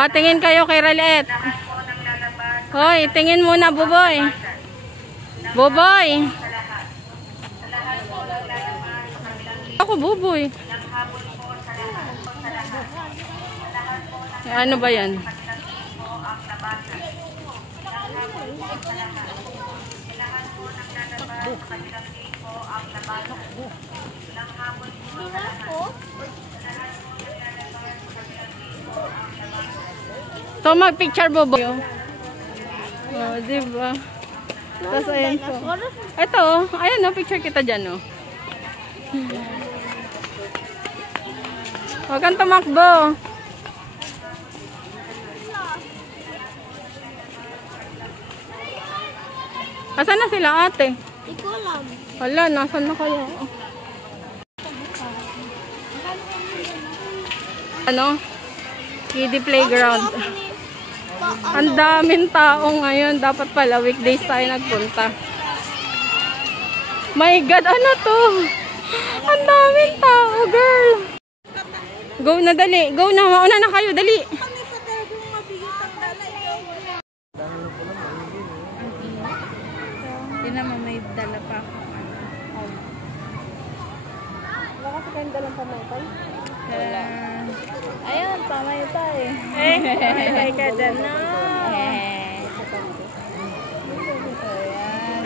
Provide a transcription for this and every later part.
O, tingin kayo kay Raliet. Hoy, tingin muna, Buboy. Buboy. Ako, Buboy. Ano ba yan? So, mag-picture, Buboy. Oh, diba? Tapos, ayan po. Ito, ayan o, picture kita dyan, o. Huwag kang tumakbo. Asan na sila, ate? Hindi ko alam. Wala, nasan na kayo? Ano? Kiddie playground. Ang daming tao ngayon. Dapat pala weekdays tayo nagpunta. My God, ano to? Ang daming tao, girl. Go na, dali. Go na, mauna na kayo, dali. Hindi naman may dala pa ako. Wala kasi kayong dalang pamaypay? Ayun, pamaypay. Pamaypay ka dyan na.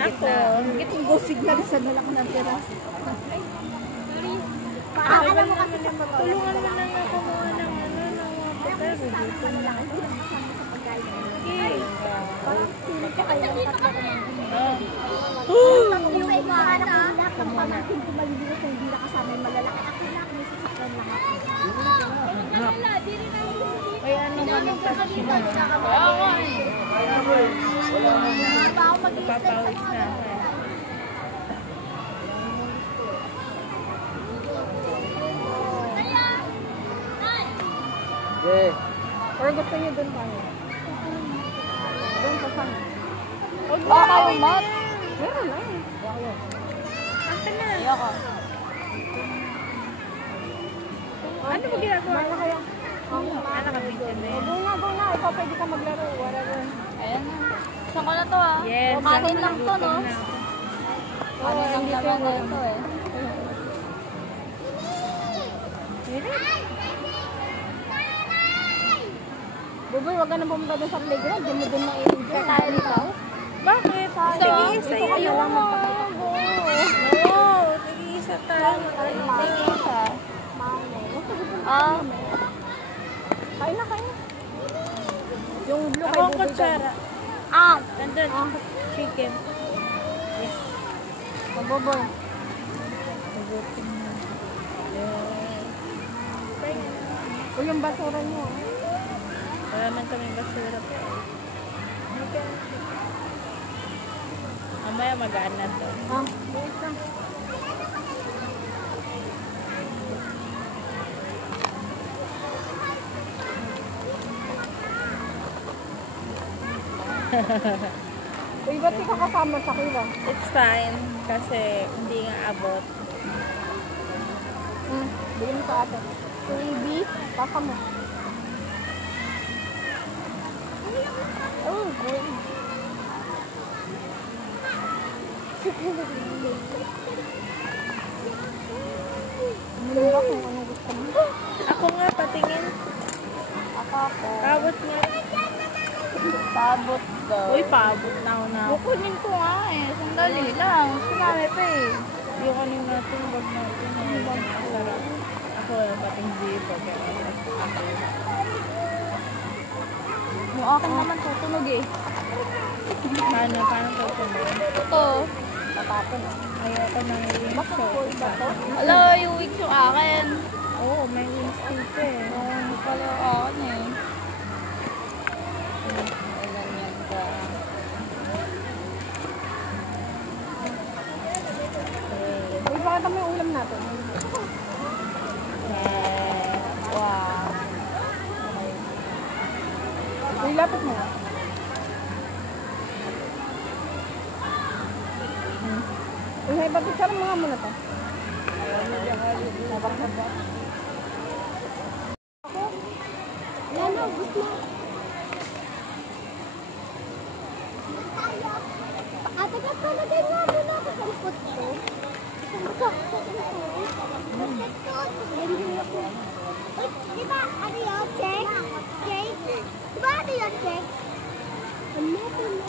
Ako, Gitong go signal sa nalak ng tira. Alam mo kasi sa tulungan mo lang ako mga ng hotel. Dito na lang. Okay. Parang sino pa kayo ang tatlo ko ng yung ibahan na ng pamangkin ko maliliit kung hindi nakasama yung malalaki. Ako lang, may sasakyan lang ako. ay ano naman Papawis na. Okay. Or gusto niyo doon tayo? Doon sa saan? huwag ba kayo mat? Meron lang. Asan na? Ayoko. Ano ba ginagawa? Ano kaya? Ano ka picture na yun? Go na. Ikaw pwede ka maglaro. Whatever. Ayan na. Saan ko na to ah? Yes. Kanin lang to, no? Kanin lang naman na ito eh. Buboy, wag ka na pumunta doon sa playground. Diyan mo doon na-enjoy. Tayo dito? Bakit? Tig-isa kayo lang magpapakita. Oo, tig-isa tayo. Tig-isa. Kain na. Yung blue kay Ako ang Buboy. kutsara. Nandun. Chicken. Yes. Buboy. O yung basura nyo. Wala man kaming basura po. Mamaya magaan na to. Wait lang. Uy, ba't di ka kasama sa kila? It's fine. Kasi hindi nga abot. Bigyan mo sa ate. Si AB, papa mo. Oh, good. Ano ba kung ano gusto mo? Ako nga, patingin. Ako. Paabot nga. Paabot daw. Uy, paabot na ako na. Bukunin ko nga eh. Sandali lang. Sumami pa eh. Yung ano natin, bag natin. Masarap. Ako wala pating zipper. Yung akin naman tutunog eh. Paano tutunog? Ito. Matapon. Ayoko nang wings. Baka full ba to? Ala, yung wings yung akin. Oo, may wings dito eh. Oo, pala yung akin eh. Alam yan ka. Uy, bakit may ulam natin? Wow. Uy, lapit mo. Uy, hay, ba't picture mo nga muna to? Ako? Yan o. gusto mo. Ate, kapalagay nga muna ako sa likod ko. Uy, di ba ano yun, check? Check? Di ba ano yun, check? Ano po na?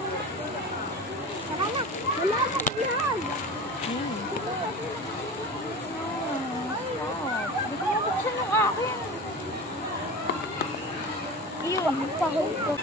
Tara na, wala na vlog. Hindi ko nabuksan yung akin. Iyon, pahol ko.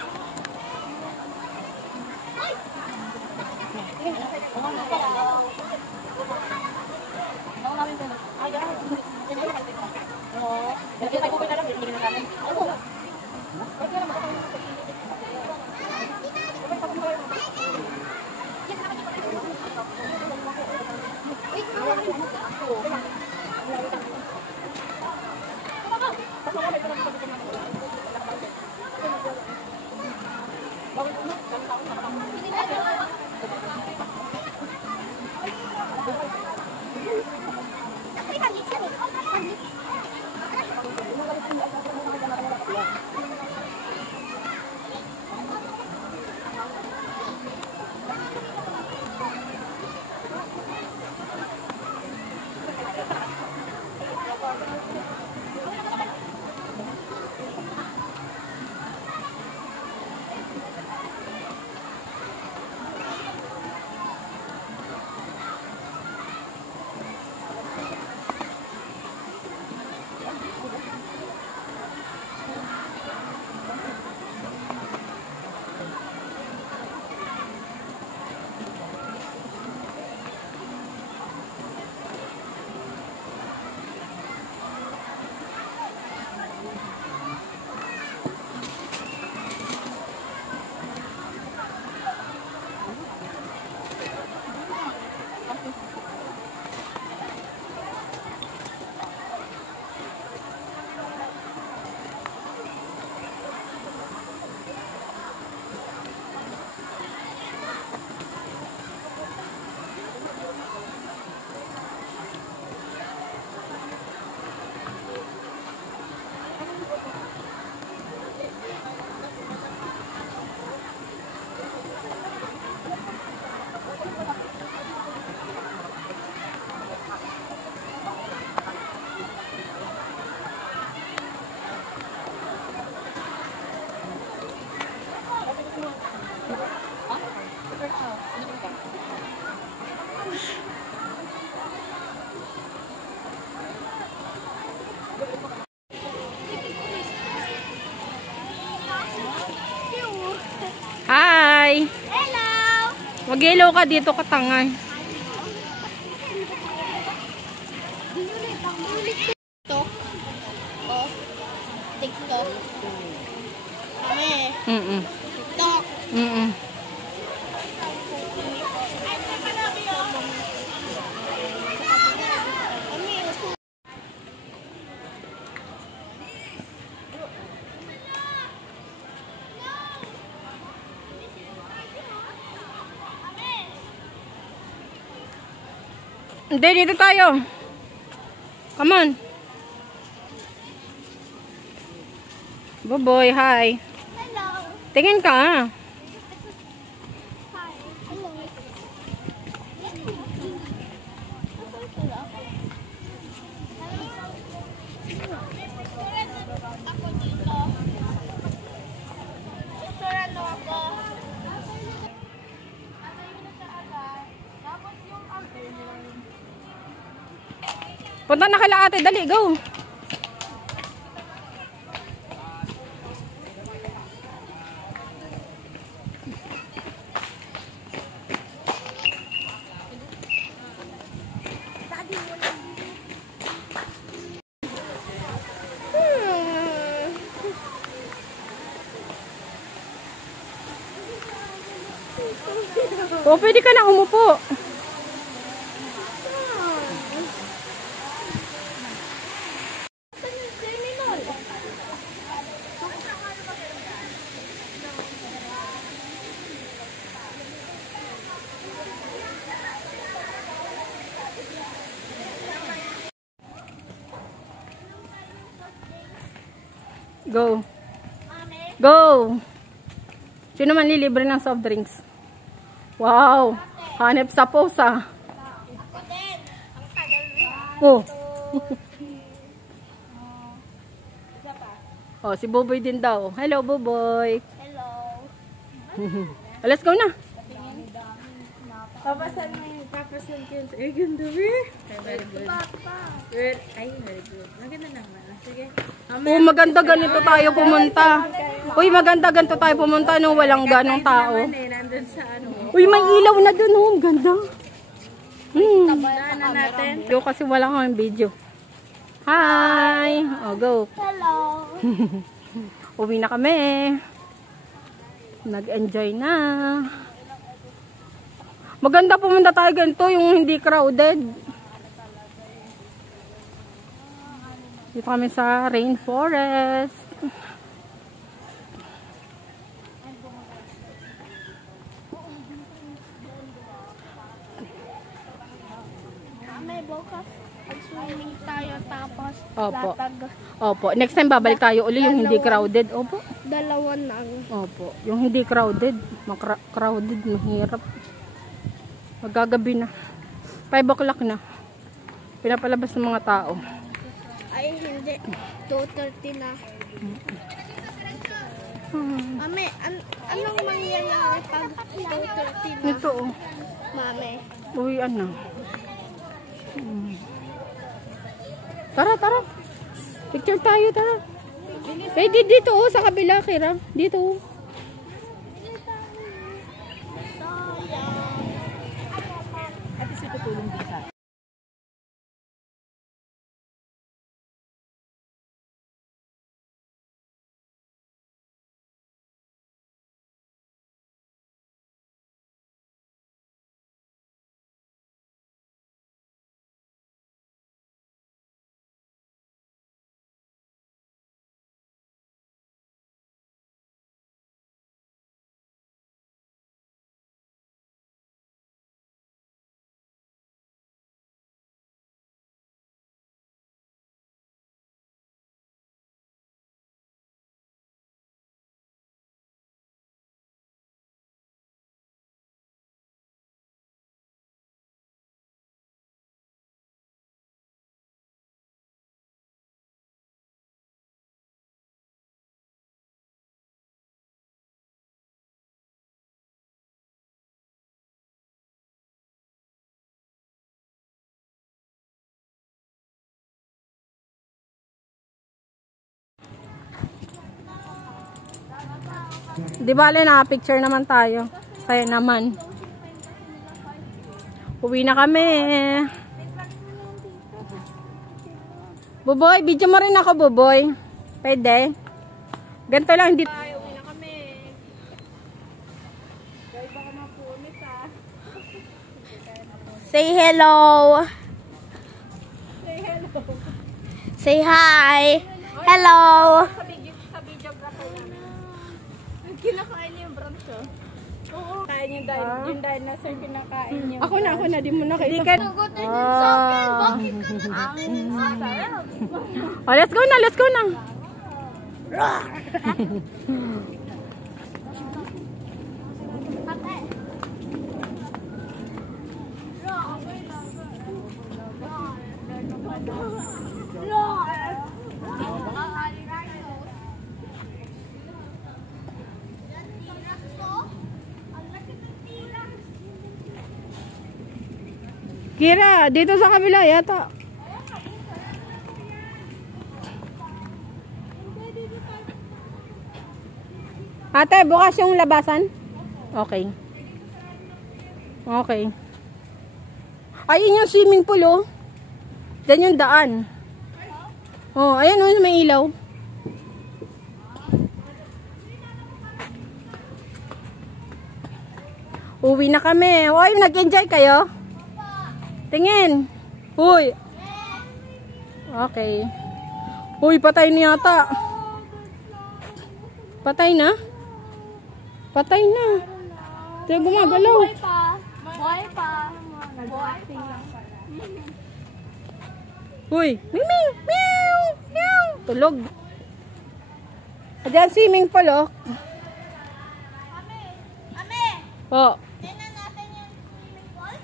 Hi! Hello! Mag-hello ka dito, katangay. TikTok. Oh. TikTok. Kami. TikTok. Hindi, dito tayo. Come on. Buboy, hi. Hello. Tingin ka. Hi. Hello. Ako dito. Surano ako. Punta na kila ate, dali, go. O, pwede ka na umupo. Go. Go! Sino man lilibre ng soft drinks? Wow! Hanep sa posa. Oh. Oh, si Buboy din daw. Hello, Buboy. Hello. Let's go na. Papasan mo yung papasan ko yun. Ay, ganda eh. Very good. Ay, very good. Maganda naman. Sige. Oh, maganda ganito tayo pumunta. Uy, maganda ganito tayo pumunta nung walang ganong tao. Nandun sa ano. Uy, may ilaw na dun. Oh, ganda. Daanan natin. Yo, kasi wala kang video. Hi! Oh, go. Hello. Uwi na kami. Nag-enjoy na. Maganda pumunta tayo ganito, yung hindi crowded. Dito kami sa rainforest. May bukas. Pag-swimming tayo tapos Opo. latag. Opo. Next time babalik tayo uli yung hindi crowded. Opo. Dalawa lang. Opo. Yung hindi crowded. Crowded, mahirap. Magagabi na. 5 o'clock na. Pinapalabas ng mga tao. Ay, hindi. 2:30 na. Mami, anong mangyayari pag 2:30 na? Ito oh. Mami. Uwian na. Tara, tara. Picture tayo, tara. Pwede dito oh, sa kabila, Kira. Dito oh. Di bale, naka-picture naman tayo. Kaya naman. Uwi na kami. Buboy, video mo rin ako, Buboy. Pwede. Ganito lang, hindi. Uwi na kami. Guys, baka mapunit ah. Say hello. Say hello. Say hi. Hello. Sa videographer namin. Kinakain niyo yung branch ko. Oo. Kain yung dinosaur, kinakain niyo. Ako na, di mo nakita. Bakit ka Oh, let's go na, let's go na. Kira, dito sa kabila yata. Ate, bukas yung labasan? Okay. Okay. Ayun yung swimming pool, oh. Diyan yung daan. Oh, ayan oh, may ilaw. Uwi na kami. Uy, nag-enjoy kayo? Tingin. Uy. Okay. Uy, patay na yata. Patay na? Patay na. Tiyo gumagalaw. Buhay pa. Buhay pa. Buhay pa. Uy. Meow, meow, meow. Tulog. Ayan, swimming pool, oh. Po.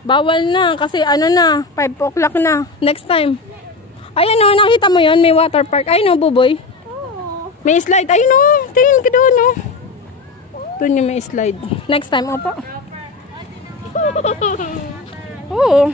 Bawal na kasi ano na, 5 o'clock na. Next time. Ayan o, nakita mo yon, may water park. Ayun o, Buboy. May slide. Ayun o, tingin ka doon o. Doon yung may slide. Next time, opo. Oo.